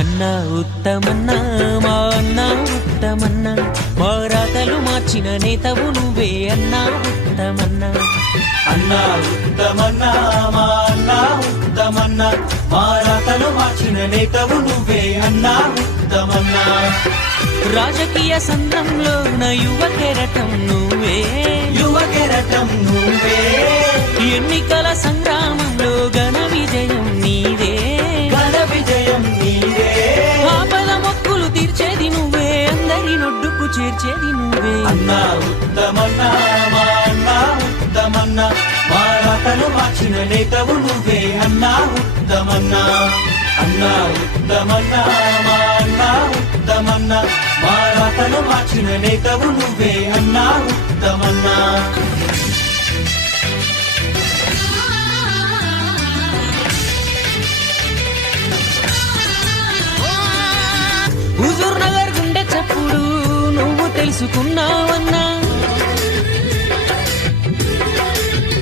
అన్న ఉత్తమన్న మా అన్న ఉత్తమన్న మా రాతలు మార్చిన నేతవు నువ్వే అన్న ఉత్తమన్న. అన్నా ఉత్తమన్నా మా అన్నా ఉత్తమన్నా మా రాతలు మార్చిన నేతవు నువ్వే అన్నా ఉత్తమన్నా. రాజకీయ సంద్రంలో నా యువ కెరటం నువ్వే. యువ కెరటం నువ్వే. ఎన్నికల సంగ్రామంలో తీర్చేది నువ్వే అందరి నొడ్డుకు చేర్చేది నువ్వే. అన్నా ఉత్తమన్నా మా అన్నా ఉత్తమన్నా మా రాతలు మార్చిన నేతవు నువ్వే. అన్నా ఉత్తమన్నా అన్నా ఉత్తమన్నా మా అన్నా ఉత్తమన్నా మా రాతలు మార్చిన నేతవు నువ్వే. అన్నా ఉత్తమన్నా. హుజూర్ నగర్ గుండె చప్పుడు నువ్వు తెలుసుకున్నావన్నా.